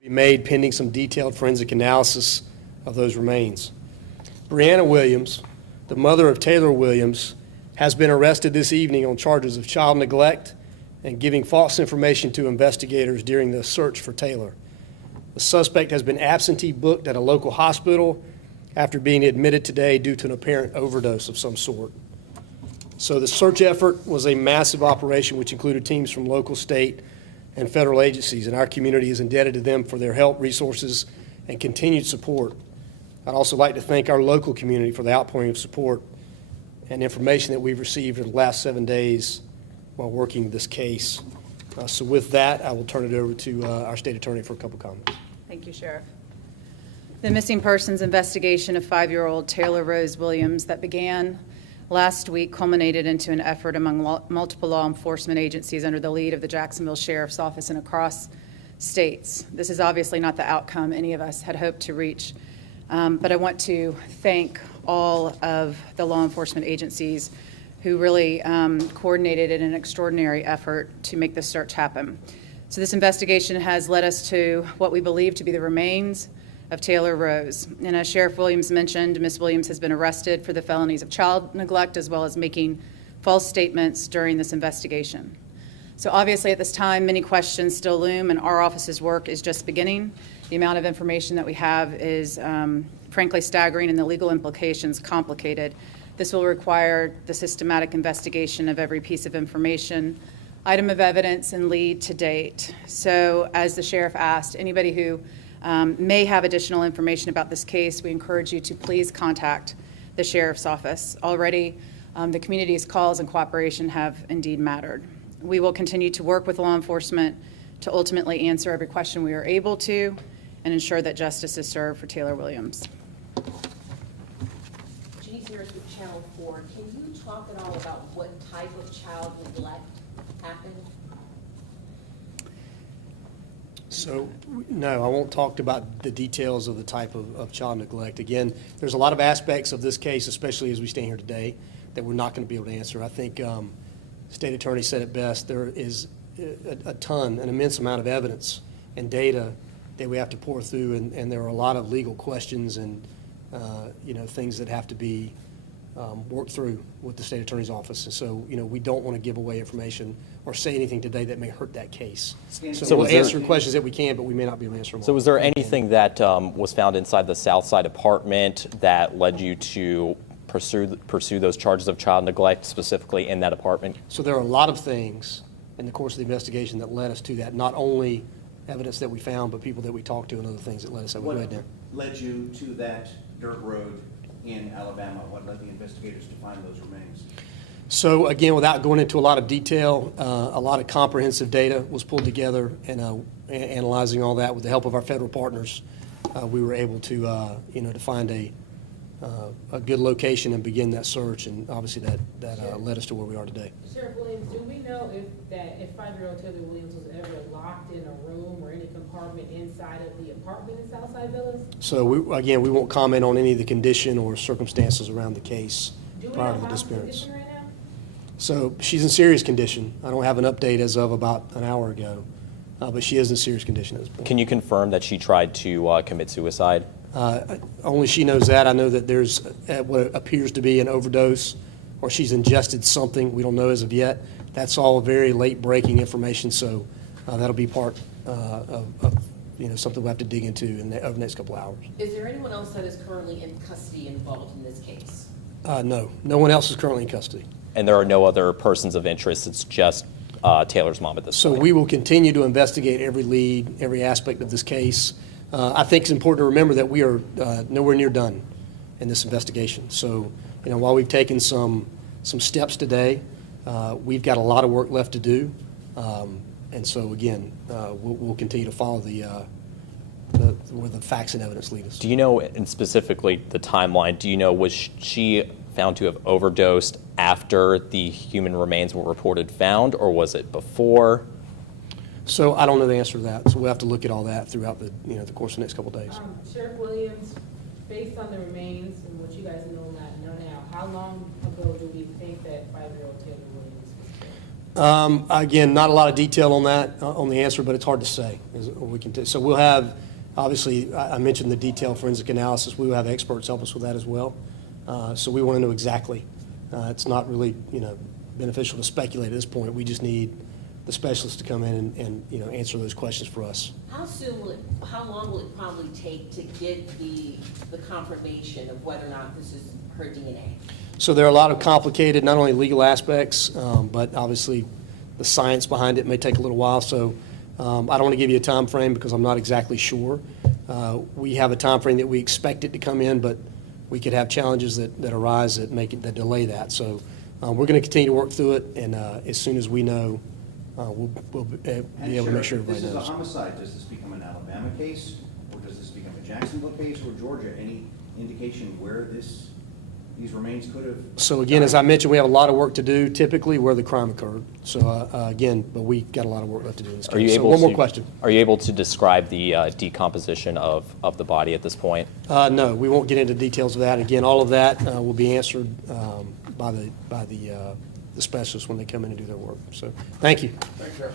Be made pending some detailed forensic analysis of those remains. Brianna Williams, the mother of Taylor Williams, has been arrested this evening on charges of child neglect and giving false information to investigators during the search for Taylor. The suspect has been absentee booked at a local hospital after being admitted today due to an apparent overdose of some sort. So the search effort was a massive operation which included teams from local, state, and federal agencies, and our community is indebted to them for their help, resources, and continued support. I'd also like to thank our local community for the outpouring of support and information that we've received in the last 7 days while working this case. So with that, I will turn it over to our state attorney for a couple comments. Thank you, Sheriff. The missing persons investigation of 5-year-old Taylor Rose Williams that began last week culminated into an effort among multiple law enforcement agencies under the lead of the Jacksonville Sheriff's Office and across states. This is obviously not the outcome any of us had hoped to reach, but I want to thank all of the law enforcement agencies who really coordinated in an extraordinary effort to make this search happen. So this investigation has led us to what we believe to be the remains of Taylor Rose. And as Sheriff Williams mentioned, Ms. Williams has been arrested for the felonies of child neglect as well as making false statements during this investigation. So obviously at this time, many questions still loom and our office's work is just beginning. The amount of information that we have is frankly staggering and the legal implications complicated. This will require the systematic investigation of every piece of information, item of evidence, and lead to date. So as the sheriff asked, anybody who may have additional information about this case, we encourage you to please contact the sheriff's office. Already, the community's calls and cooperation have indeed mattered. We will continue to work with law enforcement to ultimately answer every question we are able to and ensure that justice is served for Taylor Williams. Channel 4, can you talk at all about what type of child neglect happened? So, no, I won't talk about the details of the type of child neglect. Again, there's a lot of aspects of this case, especially as we stand here today, that we're not going to be able to answer. I think State Attorney said it best. There is an immense amount of evidence and data that we have to pour through, and there are a lot of legal questions and things that have to be worked through with the State Attorney's Office. And so, we don't want to give away information or say anything today that may hurt that case. So we'll answer questions that we can, but we may not be able to answer them all. So was there anything that was found inside the Southside apartment that led you to pursue those charges of child neglect specifically in that apartment? So there are a lot of things in the course of the investigation that led us to that, not only evidence that we found, but people that we talked to and other things that led us to. What led you to that dirt road in Alabama? What led the investigators to find those remains? So again, without going into a lot of detail, a lot of comprehensive data was pulled together, and analyzing all that with the help of our federal partners, we were able to to find a good location and begin that search, and obviously that led us to where we are today. Sheriff Williams, do we know if 5-year-old Taylor Williams was ever locked in a room or any compartment inside of the apartment in Southside Villas? So we won't comment on any of the condition or circumstances around the case prior to the disappearance. Right now? So she's in serious condition. I don't have an update as of about an hour ago, but she is in serious condition at this point. Can you confirm that she tried to commit suicide? Only she knows that. I know that there's what appears to be an overdose, or she's ingested something. We don't know as of yet. That's all very late-breaking information, so that'll be part of something we'll have to dig into over the next couple of hours. Is there anyone else that is currently in custody involved in this case? No. No one else is currently in custody. And there are no other persons of interest. It's just Taylor's mom at this point. So we will continue to investigate every lead, every aspect of this case. I think it's important to remember that we are nowhere near done in this investigation. So, while we've taken some steps today, we've got a lot of work left to do. And so, again, we'll continue to follow where the facts and evidence lead us. Do you know, and specifically the timeline, do you know, was she found to have overdosed after the human remains were reported found, or was it before? So I don't know the answer to that. So we'll have to look at all that throughout the the course of the next couple of days. Sheriff Williams, based on the remains and what you guys know now, how long ago do we think that 5-year-old Taylor Williams was Again, not a lot of detail on that, on the answer, but it's hard to say. So we'll have, obviously, I mentioned the detailed forensic analysis. We will have experts help us with that as well. So we want to know exactly. It's not really, beneficial to speculate at this point. We just need the specialists to come in and answer those questions for us. How long will it probably take to get the confirmation of whether or not this is her DNA? So there are a lot of complicated, not only legal aspects, but obviously the science behind it may take a little while. So I don't want to give you a time frame because I'm not exactly sure. We have a time frame that we expect it to come in, but we could have challenges that arise that delay that. So we're going to continue to work through it, and as soon as we know, we'll be able to make sure everybody This is a knows. homicide. Does this become an Alabama case, or does this become a Jacksonville case, or Georgia? Any indication where these remains could have? So again, as I mentioned, we have a lot of work to do typically where the crime occurred. So again, but we got a lot of work left to do in this Are you case. So able one more to- question. Are you able to describe the decomposition of the body at this point? No, we won't get into details of that. Again, all of that will be answered by the specialists when they come in and do their work. So, thank you. Thank you, sir.